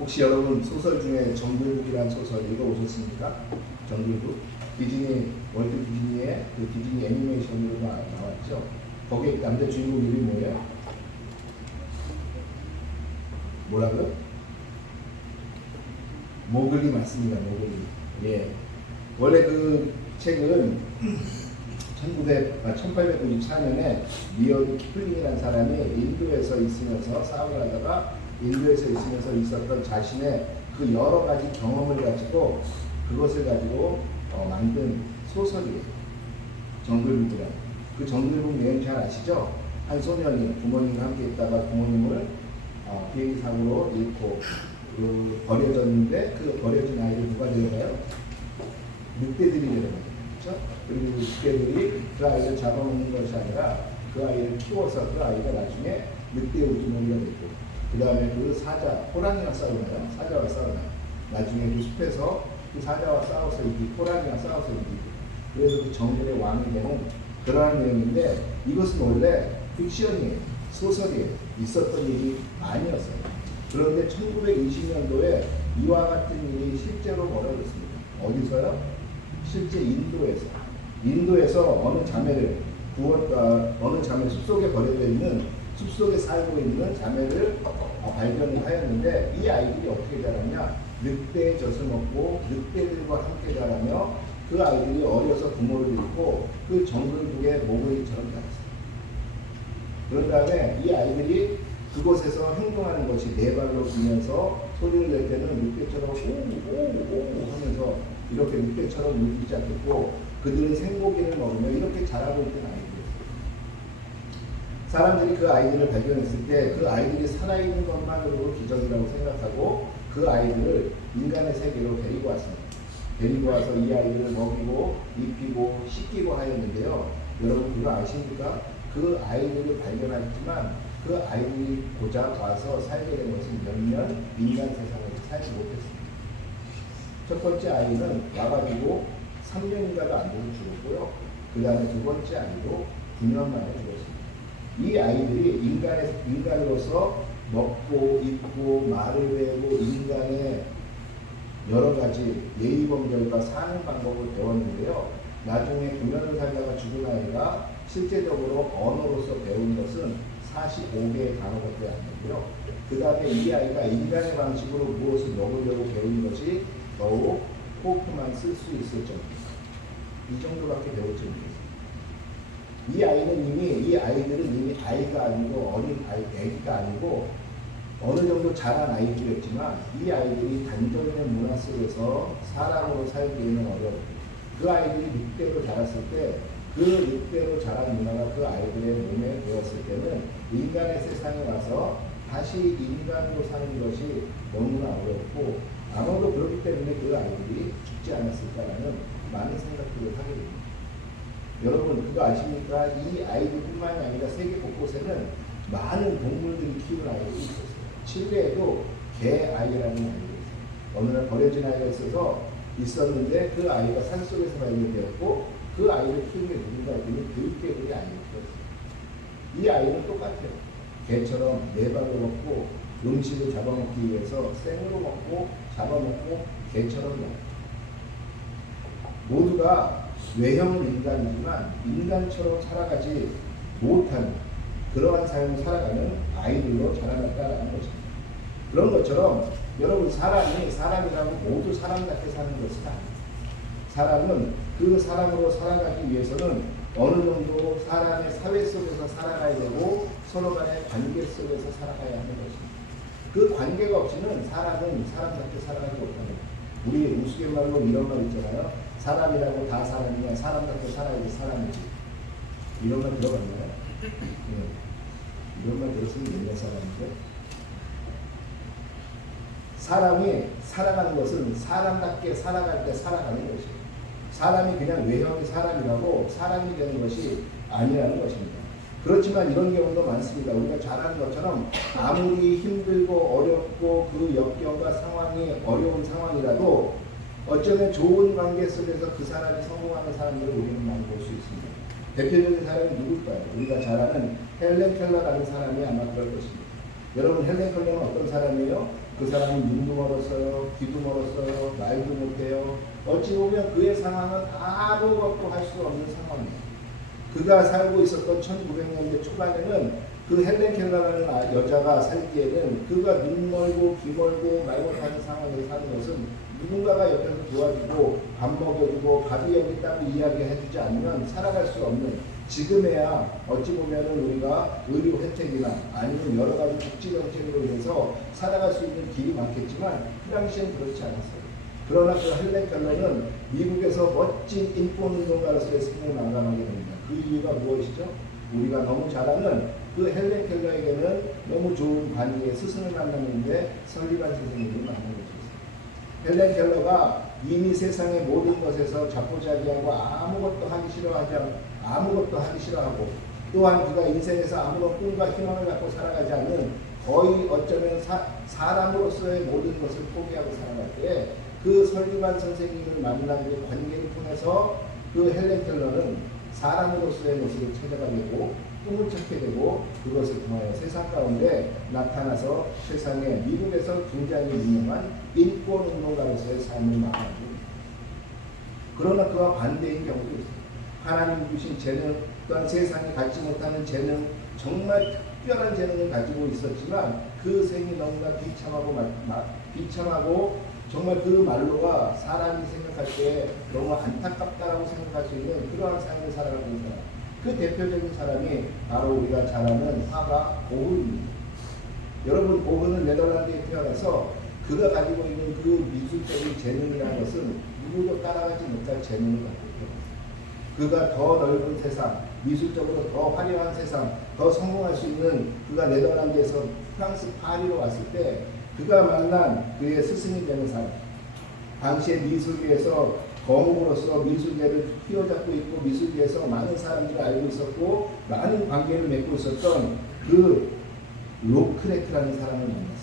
혹시 여러분 소설 중에 정글북이라는 소설 읽어보셨습니까? 정글북? 디즈니, 월트 디즈니의 그 디즈니 애니메이션으로 나왔죠. 거기에 남자 주인공 이름이 뭐예요? 뭐라고요? 모글리 맞습니다. 모글리. 예. 원래 그 책은 1894년에 리얼 키플링이라는 사람이 인도에서 있으면서 싸움을 하다가 인도에서 있으면서 있었던 자신의 그 여러 가지 경험을 가지고 그것을 가지고 만든 소설이에요. 정글북이라는. 그 정글북 내용 잘 아시죠? 한 소년이 부모님과 함께 있다가 부모님을 비행기 사고로 잃고 버려졌는데 그 버려진 아이를 누가 데려가요? 늑대들이 데려가요. 그렇죠? 그리고 늑대들이 그 아이를 잡아먹는 것이 아니라 그 아이를 키워서 그 아이가 나중에 늑대 우두머리가 되고 그 다음에 그 사자, 호랑이와 싸우나요? 사자와 싸우나요? 나중에 그 숲에서 그 사자와 싸워서 이기고 호랑이와 싸워서 이기고 그래서 그 정글의 왕이 되는 그러한 내용인데 이것은 원래 픽션이에요. 소설이에요. 있었던 일이 아니었어요. 그런데 1920년도에 이와 같은 일이 실제로 벌어졌습니다. 어디서요? 실제 인도에서. 인도에서 어느 자매를 어느 자매 숲속에 버려져 있는 숲속에 살고 있는 자매를 발견을 하였는데 이 아이들이 어떻게 자랐냐? 늑대의 젖을 먹고 늑대들과 함께 자라며 그 아이들이 어려서 부모를 잃고 그 정글북의 모글이처럼 자랐어요. 그런 다음에 이 아이들이 그곳에서 행동하는 것이 네 발로 기면서 소리를 낼 때는 늑대처럼 오오오 하면서 이렇게 늑대처럼 울기 시작했고 그들은 생고기를 먹으며 이렇게 자라고 있던 아이들이었어요. 사람들이 그 아이들을 발견했을 때 그 아이들이 살아있는 것만으로도 기적이라고 생각하고 그 아이들을 인간의 세계로 데리고 왔습니다. 데리고 와서 이 아이들을 먹이고 입히고 씻기고 하였는데요. 여러분 그거 아십니까? 그 아이들을 발견했지만 그 아이들이 고작 와서 살게 된 것은 몇년 인간 세상에서 살지 못했습니다. 첫 번째 아이는 와가지고 3년인가도 안 되고 죽었고요. 그 다음에 두 번째 아이도 9년 만에 죽었습니다. 이 아이들이 인간으로서 먹고 입고 말을 배우고 인간의 여러 가지 예의범절과 사는 방법을 배웠는데요. 나중에 9년을 살다가 죽은 아이가 실제적으로 언어로서 배운 것은 45개의 단어밖에 안 되고요. 그 다음에 이 아이가 인간의 방식으로 무엇을 먹으려고 배운 것이 겨우 포크만 쓸 수 있을 정도입니다. 이 정도밖에 배울 줄 모르겠습니다. 이 아이들은 이미 아이가 아니고 어린 아이, 애기가 아니고 어느 정도 자란 아이들이었지만 이 아이들이 단절된 문화 속에서 사람으로 살기에는 어려웠고 그 아이들이 늑대로 자랐을 때 그 늑대로 자란 문화가 그 아이들의 몸에 배웠을 때는 인간의 세상에 와서 다시 인간으로 사는 것이 너무나 어렵고 아마도 그렇기 때문에 그 아이들이 죽지 않았을까라는 많은 생각들을 하게 됩니다. 여러분 그거 아십니까? 이 아이들뿐만이 아니라 세계 곳곳에는 많은 동물들이 키우는 아이들이 있었어요. 칠레에도 개 아이라는 아이가 있어요. 어느 날 버려진 아이가 있었는데 그 아이가 산속에서 발견되었고 그 아이를 키우는 게 누군가 했더니 교육개들이 아니었어요. 이 아이는 똑같아요. 개처럼 네 발로 먹고 음식을 잡아먹기 위해서 생으로 먹고 잡아먹고 개처럼 먹고 모두가 외형 인간이지만 인간처럼 살아가지 못한 그러한 삶을 살아가는 아이들로 자라났다는 것입니다. 그런 것처럼 여러분 사람이라고 모두 사람답게 사는 것은 아닙니다. 사람은 그 사람으로 살아가기 위해서는 어느 정도 사람의 사회 속에서 살아가야 되고 서로 간의 관계 속에서 살아가야 하는 것입니다. 그 관계가 없이는 사람은 사람답게 살아가지 못합니다. 우리 우스갯말로 이런 말 있잖아요. 사람이라고 다 사람이냐 사람답게 살아야지 사람이지. 이런 말 들어봤나요? 이런 말 들었으면 옛날 사람인데 사람이 살아가는 것은 사람답게 살아갈 때 살아가는 것이에요. 사람이 그냥 외형이 사람이라고 사람이 되는 것이 아니라는 것입니다. 그렇지만 이런 경우도 많습니다. 우리가 잘 아는 것처럼 아무리 힘들고 어렵고 그 역경과 상황이 어려운 상황이라도 어쩌면 좋은 관계 속에서 그 사람이 성공하는 사람들을 우리는 많이 볼 수 있습니다. 대표적인 사람이 누굴까요? 우리가 잘 아는 헬렌 켈러라는 사람이 아마 그럴 것입니다. 여러분 헬렌 켈러는 어떤 사람이에요? 그 사람은 눈도 멀었어요. 귀도 멀었어요. 말도 못해요. 어찌 보면 그의 상황은 아무것도 할 수 없는 상황이에요. 그가 살고 있었던 1900년대 초반에는 그 헬렌 켈러라는 여자가 살기에는 그가 눈 멀고 귀 멀고 말 못하는 상황에 사는 것은 누군가가 옆에서 도와주고 밥 먹여주고 밥이 여기 있다고 이야기해주지 않으면 살아갈 수 없는, 지금에야 어찌 보면은 우리가 의료 혜택이나 아니면 여러 가지 복지 정책으로 인해서 살아갈 수 있는 길이 많겠지만 그 당시엔 그렇지 않았어요. 그러나 그 헬렌 켈러는 미국에서 멋진 인권운동가로서의 삶을 마감하게 됩니다. 그 이유가 무엇이죠? 우리가 너무 잘 아는 그 헬렌 켈러에게는 너무 좋은 관계의 스승을 만났는데 설리반 선생님을 만난 것이었어요. 헬렌 켈러가 이미 세상의 모든 것에서 자포자기하고 아무것도 하기 싫어하고 또한 그가 인생에서 아무런 꿈과 희망을 갖고 살아가지 않는, 거의 어쩌면 사람으로서의 모든 것을 포기하고 살아갈 때 그 설리반 선생님을 만난 그 관계를 통해서 그 헬렌 켈러는 사람으로서의 모습을 찾아가게 되고 꿈을 찾게 되고 그것을 통하여 세상 가운데 나타나서 세상에 미국에서 굉장히 유명한 인권운동가로서의 삶을 마감하고, 그러나 그와 반대인 경우도 있어요. 하나님 주신 재능 또한 세상이 갖지 못하는 재능, 정말 특별한 재능을 가지고 있었지만 그 생이 너무나 비참하고 정말 그 말로가 사람이 생각할 때 너무 안타깝다라고 생각할 수 있는 그러한 삶을 살아가는 사람, 그 대표적인 사람이 바로 우리가 잘 아는 화가 보흐입니다. 여러분, 보흐는 네덜란드에 태어나서 그가 가지고 있는 그 미술적인 재능이라는 것은 누구도 따라가지 못할 재능을 갖고 있습니다. 그가 더 넓은 세상, 미술적으로 더 화려한 세상, 더 성공할 수 있는, 그가 네덜란드에서 프랑스 파리로 왔을 때 그가 만난 그의 스승이 되는 사람, 당시에 미술계에서 거목으로서 미술계를 휘어잡고 있고 미술계에서 많은 사람들을 알고 있었고 많은 관계를 맺고 있었던 그 로크레크라는 사람을 만났습니다.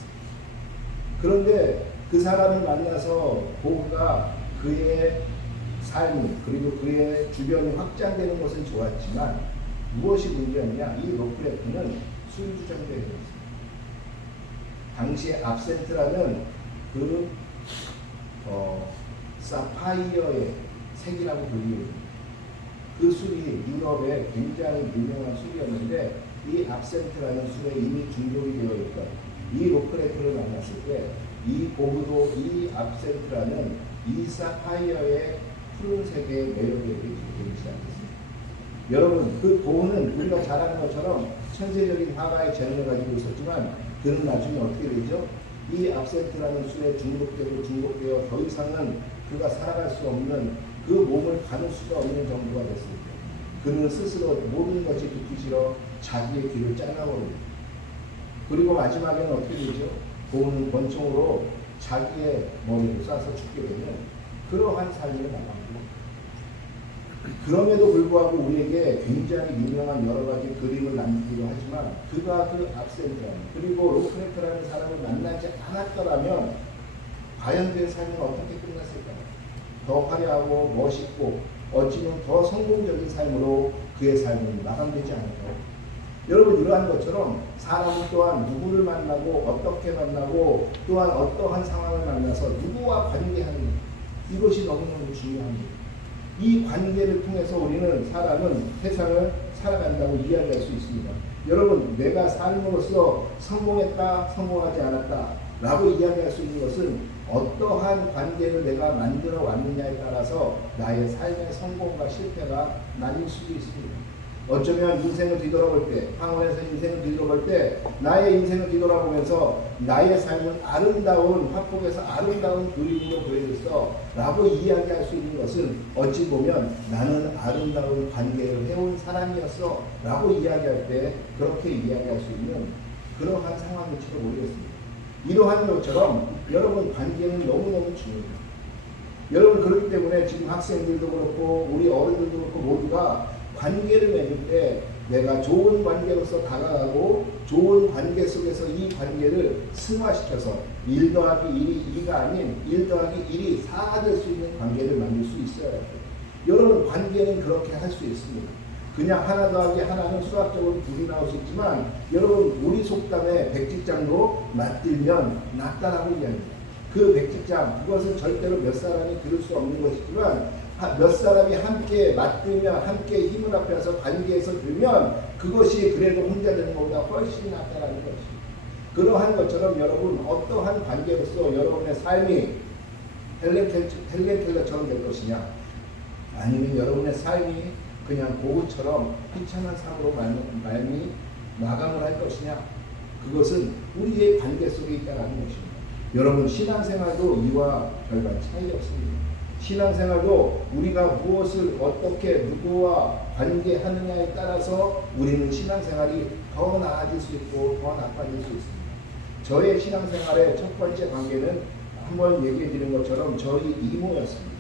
그런데 그 사람을 만나서 보흐가 그의 삶 그리고 그의 주변이 확장되는 것은 좋았지만 무엇이 문제였냐? 이 로크레크는 술주정뱅이였습니다. 당시에 압센트라는 그 사파이어의 색이라고 불리는 그 술이 유럽에 굉장히 유명한 술이었는데, 이 압센트라는 술에 이미 중독이 되어 있던 이 로크레크를 만났을 때 이 보흐도 이 압센트라는 이 사파이어의 푸른색의 매력에 되기 시작했습니다. 여러분, 그 보흐는 우리가 잘 아는 것처럼 천재적인 화가의 재능을 가지고 있었지만 그는 나중에 어떻게 되죠? 이 압센트라는 술에 중독되어 더 이상은 그가 살아갈 수 없는, 그 몸을 가눌 수가 없는 정도가 됐습니다. 그는 스스로 모든 것이 듣기 싫어 자기의 귀를 잘라버립니다. 그리고 마지막에는 어떻게 되죠? 보호는 권총으로 자기의 머리를 쏴서 죽게 되는 그러한 삶을 나갑니다. 그럼에도 불구하고 우리에게 굉장히 유명한 여러 가지 그림을 남기기도 하지만 그가 그 압센트라는 그리고 로크레크라는 사람을 만나지 않았더라면 과연 그의 삶은 어떻게 끝났을까요? 더 화려하고 멋있고 어찌보면 더 성공적인 삶으로 그의 삶은 마감되지 않을까요? 여러분, 이러한 것처럼 사람은 또한 누구를 만나고 어떻게 만나고 또한 어떠한 상황을 만나서 누구와 관계하는, 이것이 너무너무 중요합니다. 이 관계를 통해서 우리는 세상을 살아간다고 이야기할 수 있습니다. 여러분, 내가 삶으로서 성공했다, 성공하지 않았다 라고 이야기할 수 있는 것은 어떠한 관계를 내가 만들어 왔느냐에 따라서 나의 삶의 성공과 실패가 나뉠 수도 있습니다. 어쩌면 인생을 뒤돌아볼 때, 황혼에서 인생을 뒤돌아볼 때 나의 인생을 뒤돌아보면서 나의 삶은 아름다운 화폭에서 아름다운 그림으로 그려졌어 라고 이야기할 수 있는 것은 어찌 보면 나는 아름다운 관계를 해온 사람이었어 라고 이야기할 때 그렇게 이야기할 수 있는 그러한 상황일지도 모르겠습니다. 이러한 것처럼 여러분, 관계는 너무너무 중요해요. 여러분, 그렇기 때문에 지금 학생들도 그렇고 우리 어른들도 그렇고 모두가 관계를 맺을 때 내가 좋은 관계로서 다가가고 좋은 관계 속에서 이 관계를 승화시켜서 1 더하기 1이 2가 아닌 1 더하기 1이 4가 될 수 있는 관계를 만들 수 있어야 해요. 여러분, 관계는 그렇게 할 수 있습니다. 그냥 하나 더하기 하나는 수학적으로 둘이 나올 수 있지만 여러분 우리 속담에 백직장도 맞들면 낫다라고 이야기합니다. 그 백직장 그것은 절대로 몇 사람이 들을 수 없는 것이지만 몇 사람이 함께 맞들면 함께 힘을 합해서 관계에서 들면 그것이 그래도 혼자 되는 것보다 훨씬 낫다라는 것입니다. 그러한 것처럼 여러분 어떠한 관계로서 여러분의 삶이 헬렌켈러처럼 될 것이냐 아니면 여러분의 삶이 그냥 고흐처럼 비참한 삶으로 마감을 할 것이냐 그것은 우리의 관계 속에 있다는 것입니다. 여러분 신앙생활도 이와 별반 차이 없습니다. 신앙생활도 우리가 무엇을 어떻게 누구와 관계하느냐에 따라서 우리는 신앙생활이 더 나아질 수 있고 더 나빠질 수 있습니다. 저의 신앙생활의 첫 번째 관계는 한번 얘기해 드린 것처럼 저희 이모였습니다.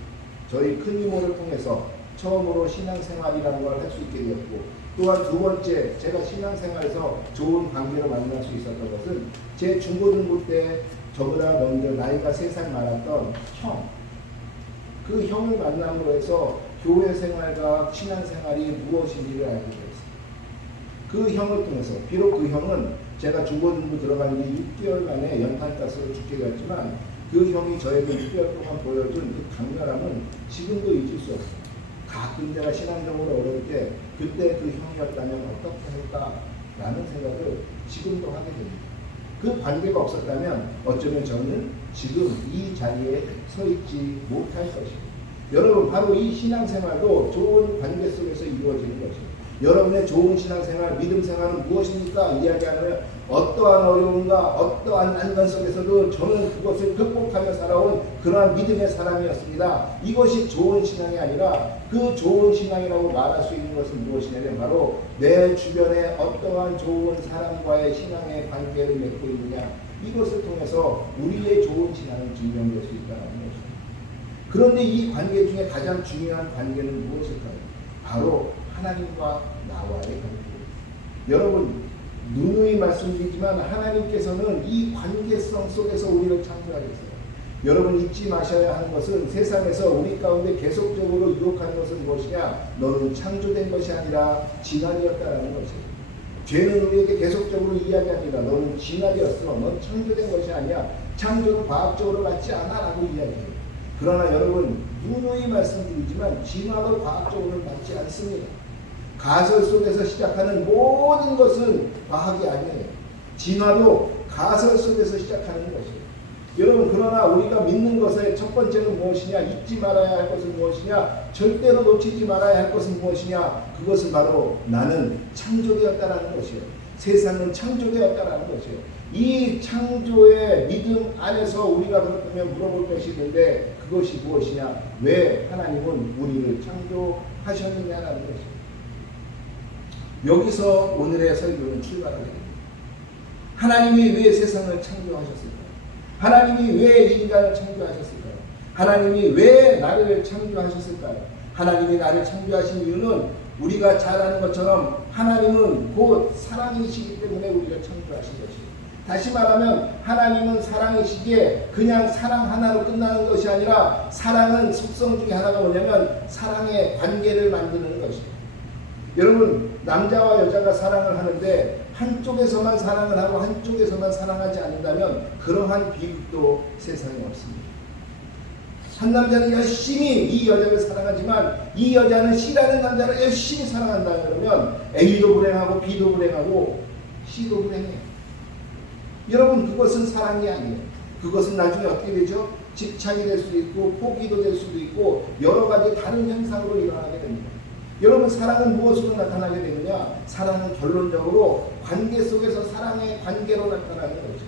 저희 큰 이모를 통해서 처음으로 신앙생활이라는 걸 할 수 있게 되었고 또한 두 번째 제가 신앙생활에서 좋은 관계로 만날 수 있었던 것은 제 중고등부 때 저보다 먼저 나이가 3살 많았던 형, 그 형을 만남으로 해서 교회 생활과 신앙생활이 무엇인지를 알게 되었습니다. 그 형을 통해서 비록 그 형은 제가 중고등부 들어간 지 6개월 만에 연탄가스로 죽게 되었지만 그 형이 저에게 6개월 동안 보여준 그 강렬함은 지금도 잊을 수 없습니다. 가끔 제가 신앙적으로 어려울 때 그때 그 형이었다면 어떻게 할까라는 생각을 지금도 하게 됩니다. 그 관계가 없었다면 어쩌면 저는 지금 이 자리에 서 있지 못할 것입니다. 여러분 바로 이 신앙생활도 좋은 관계 속에서 이루어지는 것입니다. 여러분의 좋은 신앙생활, 믿음생활은 무엇입니까? 이야기하면 어떠한 어려움과 어떠한 난관 속에서도 저는 그것을 극복하며 살아온 그러한 믿음의 사람이었습니다. 이것이 좋은 신앙이 아니라 그 좋은 신앙이라고 말할 수 있는 것은 무엇이냐면 바로 내 주변에 어떠한 좋은 사람과의 신앙의 관계를 맺고 있느냐 이것을 통해서 우리의 좋은 신앙은 증명될 수 있다는 것입니다. 그런데 이 관계 중에 가장 중요한 관계는 무엇일까요? 바로 하나님과 나와의 관계입니다. 여러분 누누이 말씀드리지만 하나님께서는 이 관계성 속에서 우리를 창조하셨어요. 여러분 잊지 마셔야 하는 것은 세상에서 우리 가운데 계속적으로 유혹하는 것은 무엇이냐? 너는 창조된 것이 아니라 진화되었다라는 것이에요. 죄는 우리에게 계속적으로 이야기합니다. 너는 진화되었어. 넌 창조된 것이 아니야. 창조는 과학적으로 맞지 않아 라고 이야기해요. 그러나 여러분 누누이 말씀드리지만 진화도 과학적으로는 맞지 않습니다. 가설 속에서 시작하는 모든 것은 과학이 아니에요. 진화도 가설 속에서 시작하는 것이에요. 여러분 그러나 우리가 믿는 것의 첫 번째는 무엇이냐? 잊지 말아야 할 것은 무엇이냐? 절대로 놓치지 말아야 할 것은 무엇이냐? 그것은 바로 나는 창조되었다라는 것이에요. 세상은 창조되었다라는 것이에요. 이 창조의 믿음 안에서 우리가 그렇다면 물어볼 것이 있는데 그것이 무엇이냐? 왜 하나님은 우리를 창조하셨느냐라는 것이에요. 여기서 오늘의 설교는 출발하게 됩니다. 하나님이 왜 세상을 창조하셨을까요? 하나님이 왜 인간을 창조하셨을까요? 하나님이 왜 나를 창조하셨을까요? 하나님이 나를 창조하신 이유는 우리가 잘 아는 것처럼 하나님은 곧 사랑이시기 때문에 우리를 창조하신 것이에요. 다시 말하면 하나님은 사랑이시기에 그냥 사랑 하나로 끝나는 것이 아니라 사랑은 속성 중에 하나가 뭐냐면 사랑의 관계를 만드는 것이에요. 여러분 남자와 여자가 사랑을 하는데 한쪽에서만 사랑을 하고 한쪽에서만 사랑하지 않는다면 그러한 비극도 세상에 없습니다. 한 남자는 열심히 이 여자를 사랑하지만 이 여자는 C라는 남자를 열심히 사랑한다 그러면 A도 불행하고 B도 불행하고 C도 불행해요. 여러분 그것은 사랑이 아니에요. 그것은 나중에 어떻게 되죠? 집착이 될 수도 있고 포기도 될 수도 있고 여러 가지 다른 현상으로 일어나게 됩니다. 여러분 사랑은 무엇으로 나타나게 되느냐? 사랑은 결론적으로 관계 속에서 사랑의 관계로 나타나는 거죠.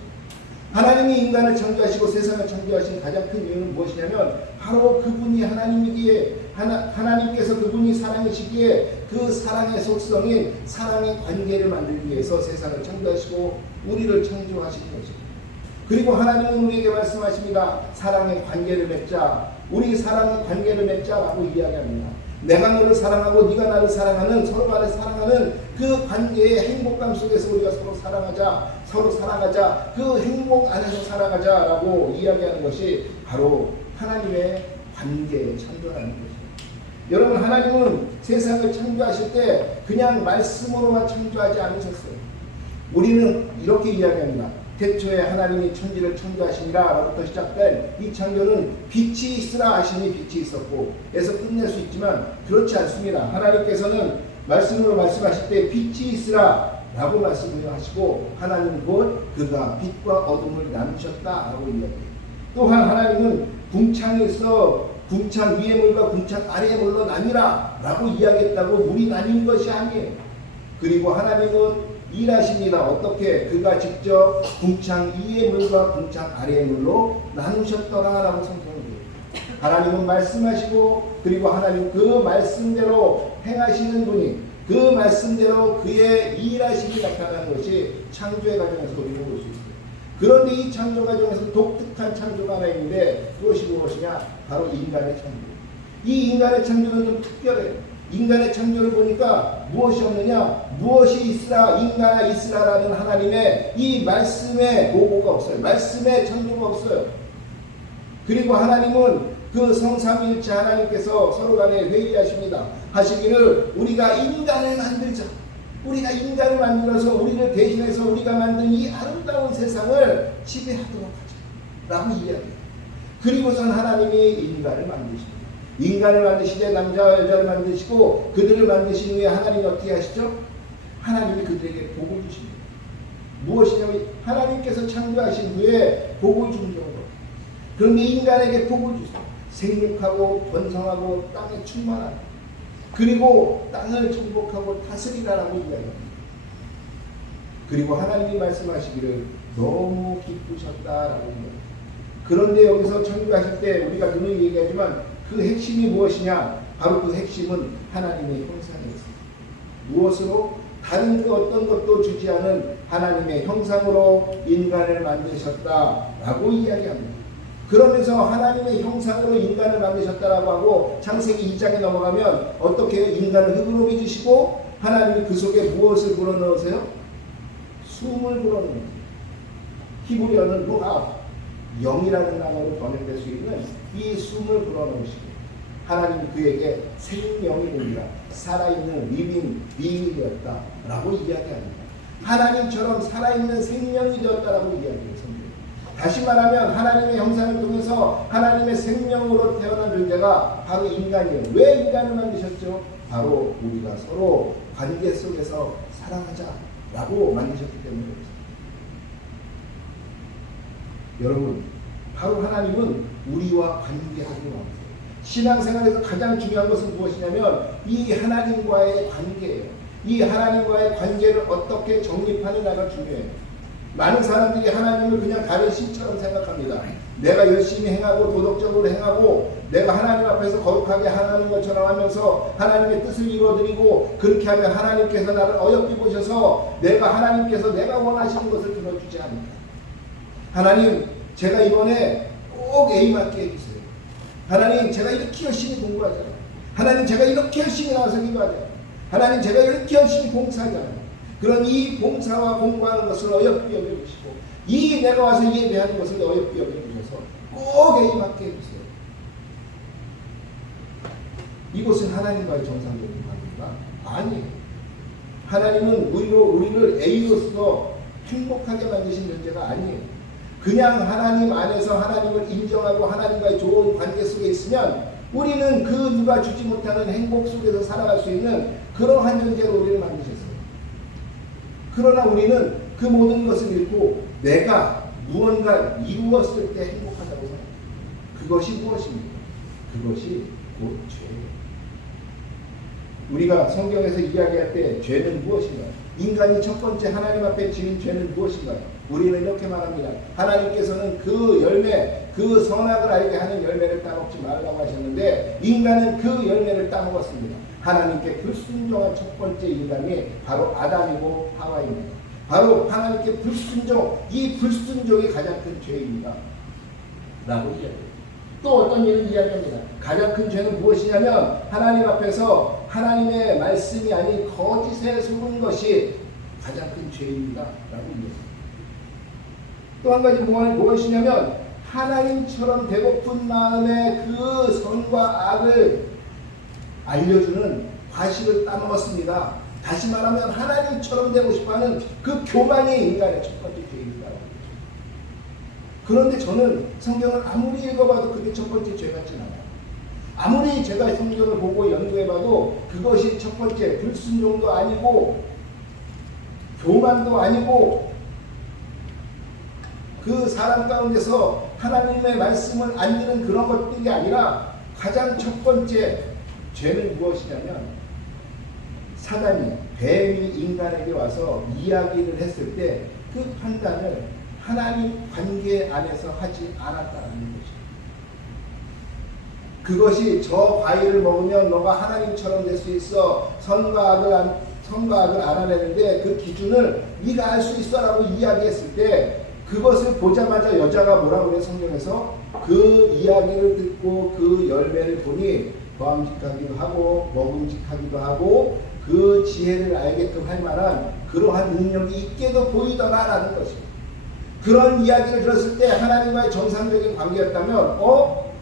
하나님이 인간을 창조하시고 세상을 창조하신 가장 큰 이유는 무엇이냐면 바로 그분이 하나님이기에 하나님께서 그분이 사랑이시기에 그 사랑의 속성인 사랑의 관계를 만들기 위해서 세상을 창조하시고 우리를 창조하신 거죠. 그리고 하나님은 우리에게 말씀하십니다. 사랑의 관계를 맺자. 우리 사랑의 관계를 맺자라고 이야기합니다. 내가 너를 사랑하고 네가 나를 사랑하는 서로 간에 사랑하는 그 관계의 행복감 속에서 우리가 서로 사랑하자, 서로 사랑하자, 그 행복 안에서 살아가자라고 이야기하는 것이 바로 하나님의 관계의 창조라는 것입니다. 여러분, 하나님은 세상을 창조하실 때 그냥 말씀으로만 창조하지 않으셨어요. 우리는 이렇게 이야기합니다. 태초에 하나님이 천지를 창조하시니라 라부터 시작된 이 창조는 빛이 있으라 하시니 빛이 있었고 에서 끝낼 수 있지만 그렇지 않습니다. 하나님께서는 말씀으로 말씀하실 때 빛이 있으라 라고 말씀을 하시고 하나님은 곧 그가 빛과 어둠을 나누셨다 라고 이야기해요. 또한 하나님은 궁창에서 궁창 위의 물과 궁창 아래의 물로 나뉘라 라고 이야기했다고 물이 나뉜 것이 아니에요. 그리고 하나님은 일하십니다. 어떻게? 그가 직접 궁창 위의 물과 궁창 아래의 물로 나누셨더라 라고 성경을 하나님은 말씀하시고 그리고 하나님 그 말씀대로 행하시는 분이 그 말씀대로 그의 일하심이 나타나는 것이 창조의 과정에서 우리는 볼 수 있어요. 그런데 이 창조 과정에서 독특한 창조가 하나 있는데 그것이 무엇이냐? 바로 인간의 창조. 이 인간의 창조는 좀 특별해요. 인간의 창조를 보니까 무엇이 없느냐? 무엇이 있으라, 인간아 있으라라는 하나님의 이 말씀의 보고가 없어요. 말씀의 창조가 없어요. 그리고 하나님은 그 성삼위일체 하나님께서 서로 간에 회의하십니다. 하시기를 우리가 인간을 만들자. 우리가 인간을 만들어서 우리를 대신해서 우리가 만든 이 아름다운 세상을 지배하도록 하자 라고 이야기해요. 그리고선 하나님이 인간을 만드십니다. 인간을 만드시되 남자와 여자를 만드시고 그들을 만드신 후에 하나님이 어떻게 하시죠? 하나님이 그들에게 복을 주십니다. 무엇이냐면 하나님께서 창조하신 후에 복을 주는 정도. 그런데 인간에게 복을 주세요. 생육하고 번성하고 땅에 충만하고 그리고 땅을 정복하고 다스리라라고 이야기합니다. 그리고 하나님이 말씀하시기를 너무 기쁘셨다라고 이야기합니다. 그런데 여기서 창조하실 때 우리가 누누이 얘기하지만 그 핵심이 무엇이냐? 바로 그 핵심은 하나님의 형상이었습니다. 무엇으로? 다른 그 어떤 것도 주지 않은 하나님의 형상으로 인간을 만드셨다라고 이야기합니다. 그러면서 하나님의 형상으로 인간을 만드셨다라고 하고 창세기 2장에 넘어가면 어떻게 해요? 인간을 흙으로 빚으시고 하나님이 그 속에 무엇을 불어넣으세요? 숨을 불어넣으세요. 히브리어는 루하, 영이라는 단어로 번역될 수 있는 이 숨을 불어넣으시고 하나님이 그에게 생명이 됩니다. 살아있는 리빙 비잉이 되었다라고 이야기합니다. 하나님처럼 살아있는 생명이 되었다라고 이야기해요. 다시 말하면 하나님의 형상을 통해서 하나님의 생명으로 태어난 존재가 바로 인간이에요. 왜 인간을 만드셨죠? 바로 우리가 서로 관계 속에서 사랑하자라고 만드셨기 때문에 그렇죠. 여러분, 바로 하나님은 우리와 관계하기로 합니다. 신앙생활에서 가장 중요한 것은 무엇이냐면 이 하나님과의 관계예요. 이 하나님과의 관계를 어떻게 정립하느냐가 중요해요. 많은 사람들이 하나님을 그냥 다른 신처럼 생각합니다. 내가 열심히 행하고 도덕적으로 행하고 내가 하나님 앞에서 거룩하게 하는 것처럼 하면서 하나님의 뜻을 이루어드리고 그렇게 하면 하나님께서 나를 어여삐 보셔서 하나님께서 내가 원하시는 것을 들어주지 않을까. 하나님, 제가 이번에 꼭 A 맞게 해주세요. 하나님, 제가 이렇게 열심히 공부하잖아요. 하나님, 제가 이렇게 열심히 나와서 기도하잖아요. 하나님, 제가 이렇게 열심히 봉사하잖아요. 그런 이 봉사와 공부하는 것을 어여삐 여겨주시고 이 내가 와서 예배하는 것을 어여삐 여겨주셔서 꼭 A 맞게 해주세요. 이것은 하나님과의 정상적인 관계가 아니에요. 하나님은 우리를 A로서 행복하게 만드신 존재가 아니에요. 그냥 하나님 안에서 하나님을 인정하고 하나님과의 좋은 관계 속에 있으면 우리는 그 누가 주지 못하는 행복 속에서 살아갈 수 있는 그러한 존재로 우리를 만드셨어요. 그러나 우리는 그 모든 것을 잃고 내가 무언가 이루었을 때 행복하다고 생각합니다. 그것이 무엇입니까? 그것이 곧 죄예요. 우리가 성경에서 이야기할 때 죄는 무엇인가요? 인간이 첫 번째 하나님 앞에 지은 죄는 무엇인가요? 우리는 이렇게 말합니다. 하나님께서는 그 열매, 그 선악을 알게 하는 열매를 따먹지 말라고 하셨는데 인간은 그 열매를 따먹었습니다. 하나님께 불순종한 첫 번째 인간이 바로 아담이고 하와입니다. 바로 하나님께 불순종, 이 불순종이 가장 큰 죄입니다. 라고 이야기해요. 또 어떤 일을 이야기합니다. 가장 큰 죄는 무엇이냐면 하나님 앞에서 하나님의 말씀이 아닌 거짓에 속은 것이 가장 큰 죄입니다. 라고 이야기합니다. 또 한 가지 무엇이냐면 하나님처럼 배고픈 마음에 그 선과 악을 알려주는 과실을 따먹었습니다. 다시 말하면 하나님처럼 되고 싶어하는 그 교만이 인간의 첫 번째 죄입니다. 그런데 저는 성경을 아무리 읽어봐도 그게 첫 번째 죄 같진 않아요. 아무리 제가 성경을 보고 연구해봐도 그것이 첫 번째 불순종도 아니고 교만도 아니고 그 사람 가운데서 하나님의 말씀을 안 듣는 그런 것들이 아니라 가장 첫 번째 죄는 무엇이냐면 사단이 뱀이 인간에게 와서 이야기를 했을 때 그 판단을 하나님 관계 안에서 하지 않았다는 것입니다. 그것이 저 과일을 먹으면 너가 하나님처럼 될 수 있어. 선과 악을 알아내는데 그 기준을 네가 알 수 있어라고 이야기했을 때 그것을 보자마자 여자가 뭐라고 그래 성경에서 그 이야기를 듣고 그 열매를 보니 보암직하기도 하고 먹음직하기도 하고 그 지혜를 알게끔 할 만한 그러한 능력이 있게도 보이더라라는 것입니다. 그런 이야기를 들었을 때 하나님과의 정상적인 관계였다면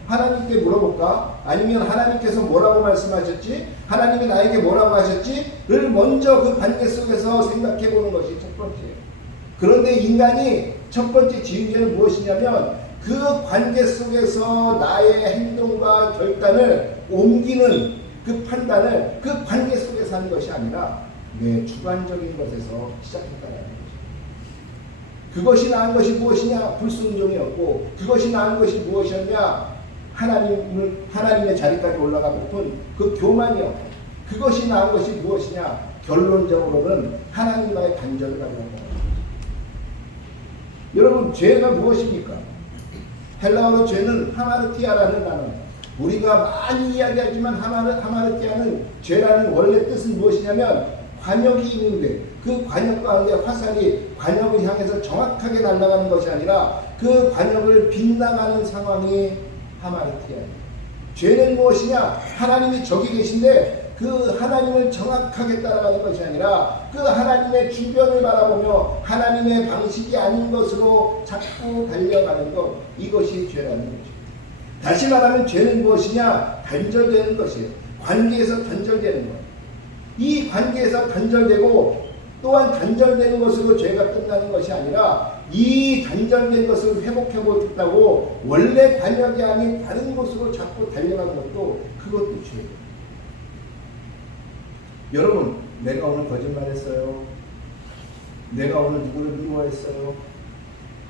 하나님께 물어볼까? 아니면 하나님께서 뭐라고 말씀하셨지? 하나님이 나에게 뭐라고 하셨지?를 먼저 그 관계 속에서 생각해 보는 것이 첫 번째예요. 그런데 인간이 첫 번째 지은 죄는 무엇이냐면 그 관계 속에서 나의 행동과 결단을 옮기는 그 판단을 그 관계 속에서 하는 것이 아니라 내 주관적인 것에서 시작했다는 것입니다. 그것이 나은 것이 무엇이냐? 불순종이었고 그것이 나은 것이 무엇이었냐? 하나님의 자리까지 올라가고픈 그 교만이었고 그것이 나은 것이 무엇이냐? 결론적으로는 하나님과의 단절을 가져간다. 여러분 죄가 무엇입니까? 헬라어로 죄는 하마르티아라는 단어입니다. 우리가 많이 이야기하지만 하마르티아는 죄라는 원래 뜻은 무엇이냐면 관역이 있는데 그 관역 가운데 화살이 관역을 향해서 정확하게 날아가는 것이 아니라 그 관역을 빗나가는 상황이 하마르티아입니다. 죄는 무엇이냐? 하나님이 저기 계신데 그 하나님을 정확하게 따라가는 것이 아니라 그 하나님의 주변을 바라보며 하나님의 방식이 아닌 것으로 자꾸 달려가는 것, 이것이 죄라는 것입니다. 다시 말하면 죄는 무엇이냐? 단절되는 것이에요. 관계에서 단절되는 것. 이 관계에서 단절되고 또한 단절되는 것으로 죄가 끝나는 것이 아니라 이 단절된 것을 회복해보겠다고 원래 관역이 아닌 다른 곳으로 자꾸 달려가는 것도 그것도 죄예요. 여러분, 내가 오늘 거짓말했어요. 내가 오늘 누구를 미워했어요.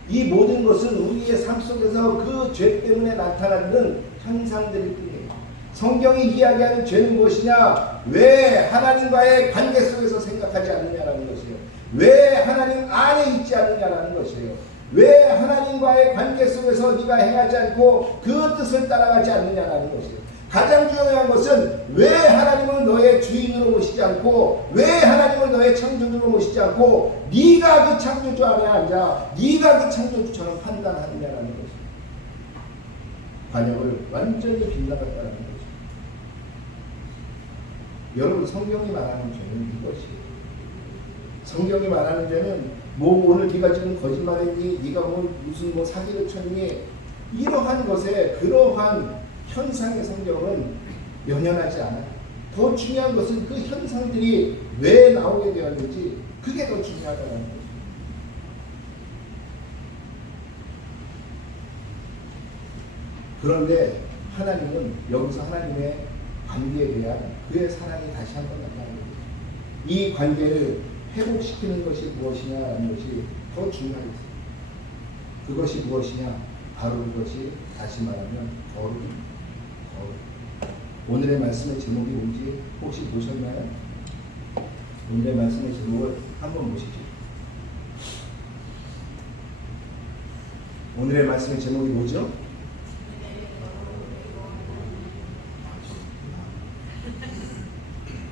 이 모든 것은 우리의 삶 속에서 그 죄 때문에 나타나는 현상들일 뿐이에요. 성경이 이야기하는 죄는 무엇이냐? 왜 하나님과의 관계 속에서 생각하지 않느냐라는 것이에요. 왜 하나님 안에 있지 않느냐라는 것이에요. 왜 하나님과의 관계 속에서 네가 행하지 않고 그 뜻을 따라가지 않느냐라는 것이에요. 가장 중요한 것은 왜 하나님을 너의 주인으로 모시지 않고 왜 하나님을 너의 창조주로 모시지 않고 네가 그 창조주 안에 앉아 네가 그 창조주처럼 판단하느냐라는 것입니다. 관역을 완전히 빗나갔다는 것입니다. 여러분, 성경이 말하는 죄는 이것이에요. 성경이 말하는 죄는 오늘 네가 지금 거짓말했니? 네가 무슨 사기를 쳤니? 이러한 것에 그러한 현상의 성경은 연연하지 않아요. 더 중요한 것은 그 현상들이 왜 나오게 되었는지 그게 더 중요하다는 거죠. 그런데 하나님은 여기서 하나님의 관계에 대한 그의 사랑이 다시 한번 나타나는 거죠. 이 관계를 회복시키는 것이 무엇이냐라는 것이 더 중요하겠습니다. 그것이 무엇이냐? 바로 그것이 다시 말하면 거룩입니다. 오늘의 말씀의 제목이 뭔지 혹시 보셨나요? 오늘의 말씀의 제목을 한번 보시죠. 오늘의 말씀의 제목이 뭐죠?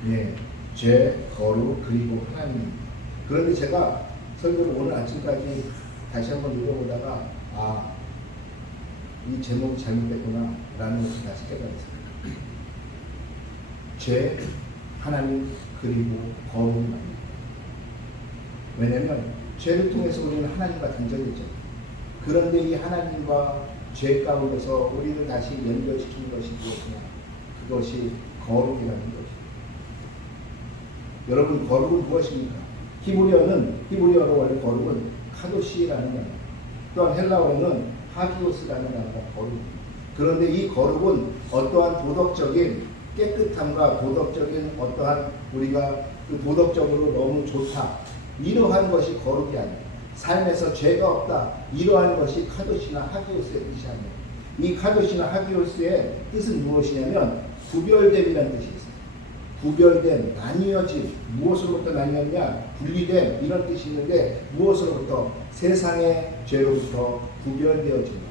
네, 죄, 거룩, 그리고 하나님. 그런데 제가 설교를 오늘 아침까지 다시 한번 읽어보다가 이 제목이 잘못됐구나 라는 것을 다시 깨달았습니다. 죄, 하나님, 그리고 거룩입니다. 왜냐하면 죄를 통해서 우리는 하나님과 단절되죠. 그런데 이 하나님과 죄 가운데서 우리를 다시 연결시키는 것이 무엇이냐? 그것이 거룩이라는 것입니다. 여러분, 거룩은 무엇입니까? 히브리어로 원래 거룩은 카도시라는 단어, 또한 헬라어로는 하기오스라는 단어가 거룩입니다. 그런데 이 거룩은 어떠한 도덕적인 깨끗함과 도덕적인 어떠한 우리가 그 도덕적으로 너무 좋다, 이러한 것이 거룩이 아니에요. 삶에서 죄가 없다, 이러한 것이 카도시나 하기오스의 뜻이 아니에요. 이 카도시나 하기오스의 뜻은 무엇이냐면 구별됨이라는 뜻이 있어요. 구별됨, 나뉘어짐, 무엇으로부터 나뉘었냐, 분리됨, 이런 뜻이 있는데 무엇으로부터? 세상의 죄로부터 구별되어진 것,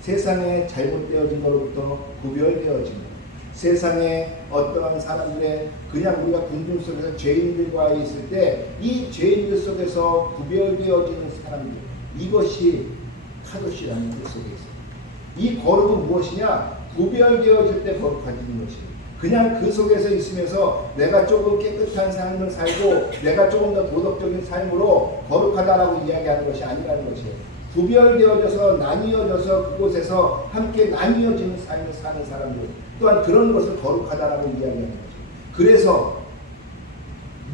세상에 잘못되어진 것로부터 구별되어진 것, 세상에 어떠한 사람들의 그냥 우리가 군중 속에서 죄인들과 있을 때 이 죄인들 속에서 구별되어지는 사람들, 이것이 카도시라는 뜻 속에 있어요. 이 거룩은 무엇이냐? 구별되어질 때 거룩해지는 것이에요. 그냥 그 속에서 있으면서 내가 조금 깨끗한 삶을 살고 내가 조금 더 도덕적인 삶으로 거룩하다라고 이야기하는 것이 아니라는 것이에요. 구별되어져서 나뉘어져서 그곳에서 함께 나뉘어지는 삶을 사는 사람들, 또한 그런 것을 거룩하다라고 이야기하는 거죠. 그래서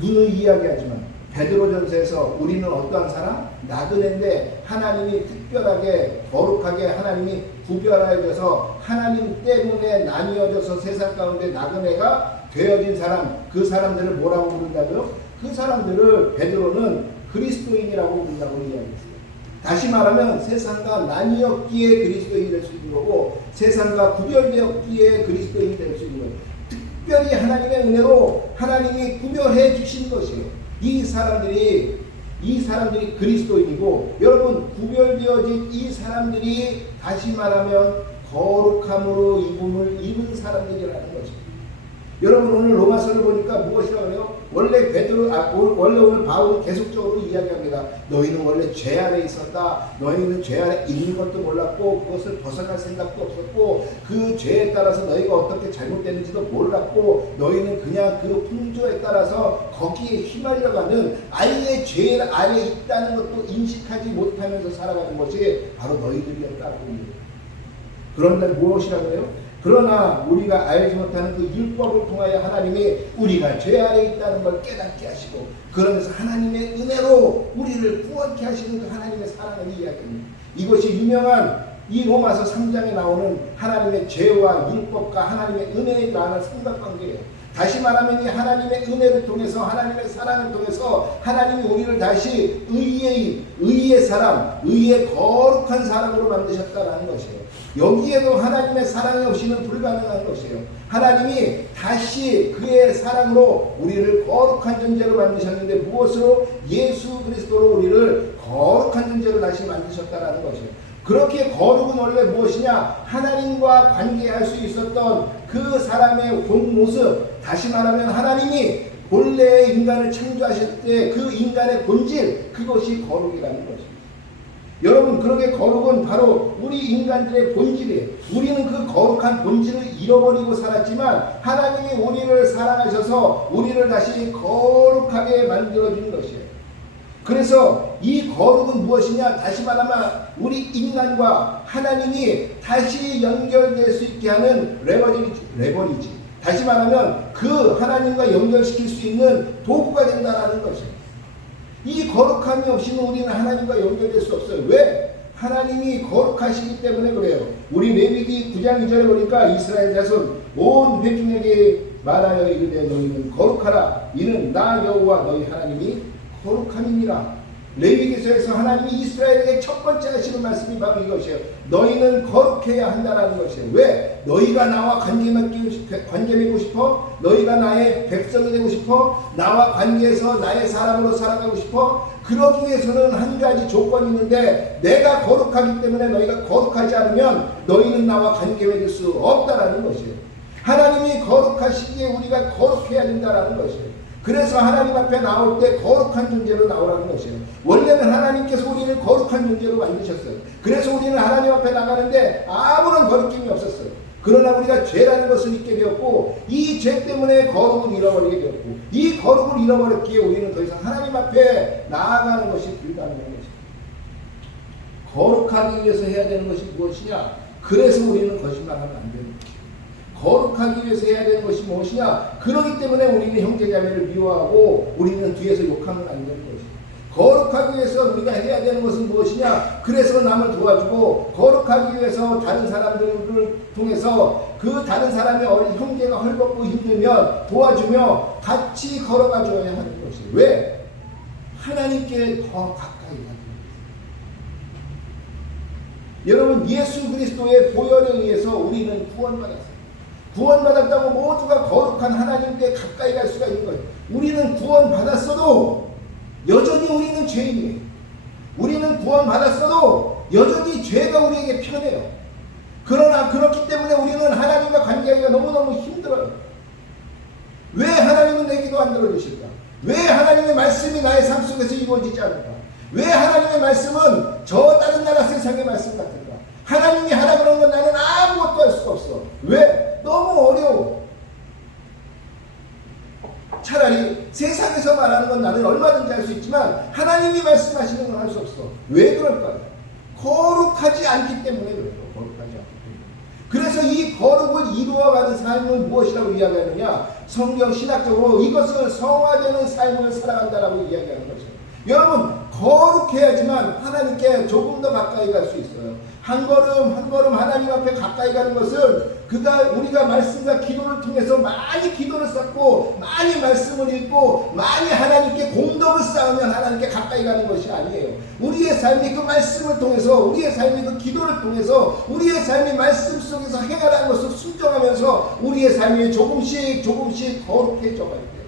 눈을 이야기하지만 베드로전서에서 우리는 어떠한 사람? 나그네인데 하나님이 특별하게 거룩하게 하나님이 구별하여져서 하나님 때문에 나뉘어져서 세상 가운데 나그네가 되어진 사람, 그 사람들을 뭐라고 부른다고요? 그 사람들을 베드로는 그리스도인이라고 부른다고 이야기했어요. 다시 말하면 세상과 나뉘었기에 그리스도인이 될 수 있는 거고, 세상과 구별되었기에 그리스도인이 될 수 있는 거예요. 특별히 하나님의 은혜로 하나님이 구별해 주신 것이에요. 이 사람들이 그리스도인이고, 여러분, 구별되어진 이 사람들이 다시 말하면 거룩함으로 입음을 입은 사람들이라는 것입니다. 여러분, 오늘 로마서를 보니까 무엇이라고 그래요? 원래 오늘 바울은 계속적으로 이야기합니다. 너희는 원래 죄 아래 있었다. 너희는 죄 아래 있는 것도 몰랐고 그것을 벗어날 생각도 없었고 그 죄에 따라서 너희가 어떻게 잘못됐는지도 몰랐고 너희는 그냥 그 풍조에 따라서 거기에 휘말려가는 아예 죄 아래 있다는 것도 인식하지 못하면서 살아가는 것이 바로 너희들이었다고 합니다. 그런데 무엇이라고 해요? 그러나 우리가 알지 못하는 그 율법을 통하여 하나님이 우리가 죄 아래 있다는 걸 깨닫게 하시고, 그러면서 하나님의 은혜로 우리를 구원케 하시는 그 하나님의 사랑을 이야기합니다. 이것이 유명한 이 로마서 3장에 나오는 하나님의 죄와 율법과 하나님의 은혜에 관한 삼각관계예요. 다시 말하면 이 하나님의 은혜를 통해서, 하나님의 사랑을 통해서 하나님이 우리를 다시 의의 사람, 의의 거룩한 사람으로 만드셨다는 것이에요. 여기에도 하나님의 사랑이 없이는 불가능한 것이에요. 하나님이 다시 그의 사랑으로 우리를 거룩한 존재로 만드셨는데 무엇으로? 예수 그리스도로 우리를 거룩한 존재로 다시 만드셨다는 것이에요. 그렇게 거룩은 원래 무엇이냐? 하나님과 관계할 수 있었던 그 사람의 본 모습, 다시 말하면 하나님이 본래의 인간을 창조하실 때 그 인간의 본질, 그것이 거룩이라는 것입니다. 여러분, 그러게 거룩은 바로 우리 인간들의 본질이에요. 우리는 그 거룩한 본질을 잃어버리고 살았지만 하나님이 우리를 사랑하셔서 우리를 다시 거룩하게 만들어준 것이에요. 그래서 이 거룩은 무엇이냐? 다시 말하면 우리 인간과 하나님이 다시 연결될 수 있게 하는 레버리지. 다시 말하면 그 하나님과 연결시킬 수 있는 도구가 된다는 것이에요. 이 거룩함이 없이는 우리는 하나님과 연결될 수 없어요. 왜? 하나님이 거룩하시기 때문에 그래요. 우리 레위기 9장 2절에 보니까 이스라엘 자손 온 회중에게 말하여 이르되 너희는 거룩하라. 이는 나 여호와 너희 하나님이 거룩함이니라. 레위기서에서 하나님이 이스라엘에게 첫 번째 하시는 말씀이 바로 이것이에요. 너희는 거룩해야 한다는 것이에요. 왜? 너희가 나와 관계 맺고 싶어? 너희가 나의 백성이 되고 싶어? 나와 관계해서 나의 사람으로 살아가고 싶어? 그러기 위해서는 한 가지 조건이 있는데, 내가 거룩하기 때문에 너희가 거룩하지 않으면 너희는 나와 관계 맺을 수 없다라는 것이에요. 하나님이 거룩하시기에 우리가 거룩해야 된다라는 것이에요. 그래서 하나님 앞에 나올 때 거룩한 존재로 나오라는 것이에요. 원래는 하나님께서 우리를 거룩한 존재로 만드셨어요. 그래서 우리는 하나님 앞에 나가는데 아무런 거리낌이 없었어요. 그러나 우리가 죄라는 것을 잊게 되었고, 이 죄 때문에 거룩을 잃어버리게 되었고, 이 거룩을 잃어버렸기에 우리는 더 이상 하나님 앞에 나아가는 것이 불가능한 것입니다. 거룩하기 위해서 해야 되는 것이 무엇이냐? 그래서 우리는 거짓말하면 안 됩니다. 거룩하기 위해서 해야 되는 것이 무엇이냐? 그렇기 때문에 우리는 형제자매를 미워하고 우리는 뒤에서 욕하면 안 되는 것이다. 거룩하기 위해서 우리가 해야 되는 것은 무엇이냐? 그래서 남을 도와주고 거룩하기 위해서 다른 사람들을 통해서 그 다른 사람의 형제가 헐벗고 힘들면 도와주며 같이 걸어가 줘야 하는 것이에요. 왜? 하나님께 더 가까이 가는 것이에요. 여러분, 예수 그리스도의 보혈에 의해서 우리는 구원받았어요. 구원받았다고 모두가 거룩한 하나님께 가까이 갈 수가 있는 거예요. 우리는 구원받았어도 여전히 우리는 죄인이에요. 우리는 구원받았어도 여전히 죄가 우리에게 편해요. 그러나 그렇기 때문에 우리는 하나님과 관계하기가 너무너무 힘들어요. 왜 하나님은 내 기도 안 들어주실까? 왜 하나님의 말씀이 나의 삶 속에서 이루어지지 않을까? 왜 하나님의 말씀은 저 다른 나라 세상의 말씀 같은가? 하나님이 하라 그런 건 나는 아무것도 할 수가 없어. 왜? 너무 어려워. 차라리 세상에서 말하는 건 나는 얼마든지 할 수 있지만 하나님이 말씀하시는 건 할 수 없어. 왜 그럴까요? 거룩하지 않기 때문에 그래요. 거룩하지 않기 때문에. 그래서 이 거룩을 이루어가는 삶은 무엇이라고 이야기하느냐? 성경 신학적으로 이것을 성화되는 삶을 살아간다라고 이야기하는 것이에요. 여러분, 거룩해야지만 하나님께 조금 더 가까이 갈 수 있어요. 한 걸음 한 걸음 하나님 앞에 가까이 가는 것은 우리가 말씀과 기도를 통해서 많이 기도를 쌓고 많이 말씀을 읽고 많이 하나님께 공덕을 쌓으면 하나님께 가까이 가는 것이 아니에요. 우리의 삶이 그 말씀을 통해서, 우리의 삶이 그 기도를 통해서, 우리의 삶이 말씀 속에서 행하라는 것을 순종하면서 우리의 삶이 조금씩 거룩해져 가야 돼요.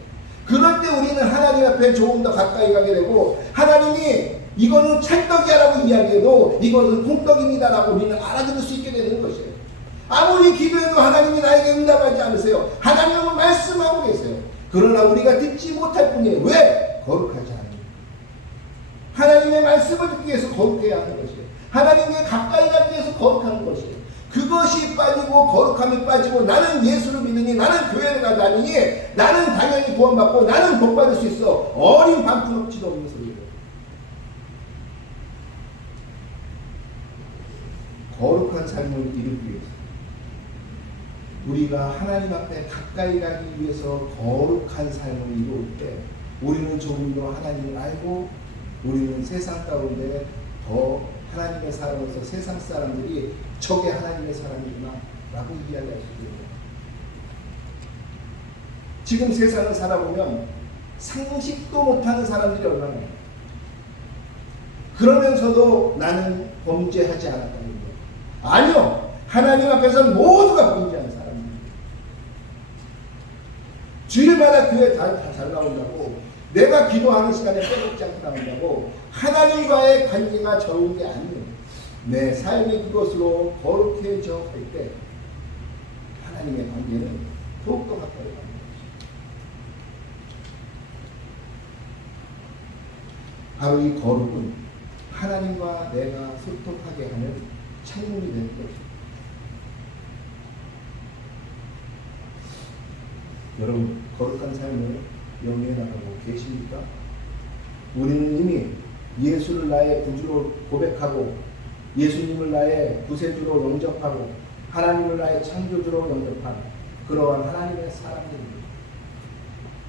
그럴 때 우리는 하나님 앞에 조금 더 가까이 가게 되고, 하나님이 이거는 찰떡이야라고 이야기해도 이것은 콩떡입니다라고 우리는 알아들을 수 있게 되는 것이에요. 아무리 기도해도 하나님이 나에게 응답하지 않으세요. 하나님은 말씀하고 계세요. 그러나 우리가 듣지 못할 뿐이에요. 왜? 거룩하지 않아요. 하나님의 말씀을 듣기 위해서 거룩해야 하는 것이에요. 하나님께 가까이 가기 위해서 거룩하는 것이에요. 그것이 빠지고 거룩함이 빠지고 나는 예수를 믿으니, 나는 교회를 가다니, 나는 당연히 구원받고 나는 복받을 수 있어. 어린 반푼업지도 없는 소리예요. 거룩한 삶을 이루기 위해서, 우리가 하나님 앞에 가까이 가기 위해서 거룩한 삶을 이루을 때 우리는 조금 더 하나님을 알고, 우리는 세상 가운데 더 하나님의 사람으로서 세상 사람들이 저게 하나님의 사람이구나 라고 이야기할 수 있습니다. 지금 세상을 살아보면 상식도 못하는 사람들이 얼마나 많아요. 그러면서도 나는 범죄하지 않았다는 거예요. 아니요, 하나님 앞에서는 모두가 범죄하는 사람입니다. 주일마다 교회 다 잘 나온다고, 내가 기도하는 시간에 빼먹지 않고 나온다고 하나님과의 관계가 좋은 게 아니에요. 내 삶이 그것으로 거룩해져 갈 때 하나님의 관계는 더욱더 가까이 가는 것이죠. 바로 이 거룩은 하나님과 내가 소통하게 하는 창문이 되는 것입니다. 여러분, 거룩한 삶을 영위해 나가고 계십니까? 우리는 이미 예수를 나의 구주로 고백하고, 예수님을 나의 구세주로 영접하고, 하나님을 나의 창조주로 영접한 그러한 하나님의 사람들입니다.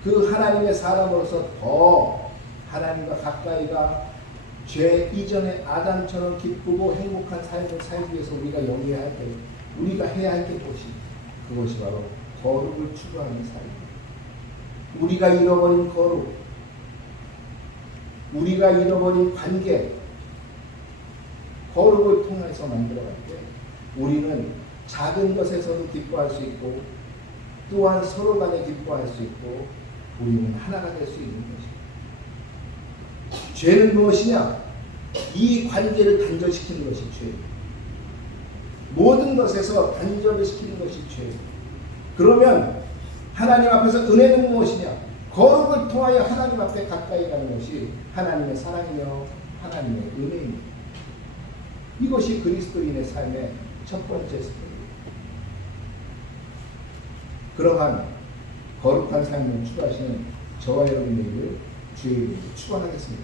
그 하나님의 사람으로서 더 하나님과 가까이가 죄 이전의 아담처럼 기쁘고 행복한 삶을 살기 위해서 우리가 영위해야 할 때, 우리가 해야 할 게 그것이 바로 거룩을 추구하는 삶입니다. 우리가 잃어버린 거룩, 우리가 잃어버린 관계, 거룩을 통해서 만들어갈 때 우리는 작은 것에서도 기뻐할 수 있고, 또한 서로 간에 기뻐할 수 있고, 우리는 하나가 될 수 있는 것입니다. 죄는 무엇이냐? 이 관계를 단절시키는 것이 죄입니다. 모든 것에서 단절을 시키는 것이 죄입니다. 그러면 하나님 앞에서 은혜는 무엇이냐? 거룩을 통하여 하나님 앞에 가까이 가는 것이 하나님의 사랑이며 하나님의 은혜입니다. 이것이 그리스도인의 삶의 첫 번째 스텝입니다. 그러한 거룩한 삶을 추구하시는 저와 여러분에게 주의 이름으로 축원하겠습니다.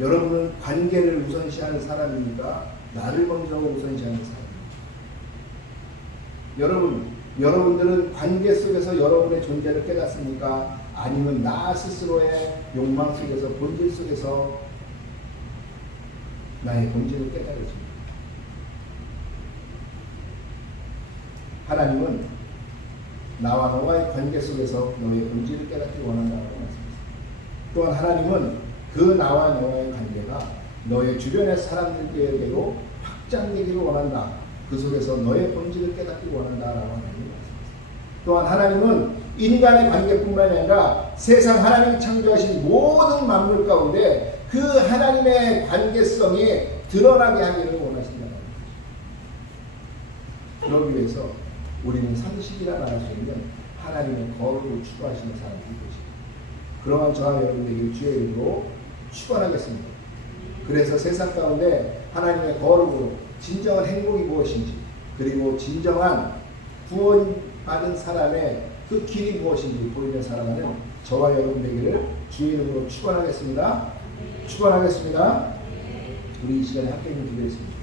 여러분은 관계를 우선시하는 사람입니까? 나를 먼저 우선시하는 사람입니까? 여러분들은 관계 속에서 여러분의 존재를 깨닫습니까? 아니면 나 스스로의 욕망 속에서, 본질 속에서 나의 본질을 깨달으십니까? 하나님은 나와 너와의 관계 속에서 너의 본질을 깨닫기 원한다고 말씀하십니다. 또한 하나님은 그 나와 너와의 관계가 너의 주변의 사람들에게도 확장되기를 원한다. 그 속에서 너의 본질을 깨닫기 원한다라고 하나님이 말씀하십니다. 또한 하나님은 인간의 관계뿐만이 아니라 세상 하나님이 창조하신 모든 만물 가운데 그 하나님의 관계성이 드러나게 하기를 원하신다는 것입니다. 그러기 위해서 우리는 상식이라 말할 수 있는 하나님의 거룩을 추구하시는 사람들이 되십니다. 그러한 저와 여러분에게 주의 이름으로 축원하겠습니다. 그래서 세상 가운데 하나님의 거룩으로 진정한 행복이 무엇인지, 그리고 진정한 구원받은 사람의 그 길이 무엇인지 보이는 사람은 저와 여러분 되기를 주의 이름으로 축원하겠습니다. 축원하겠습니다. 우리 이 시간에 함께 기도했습니다.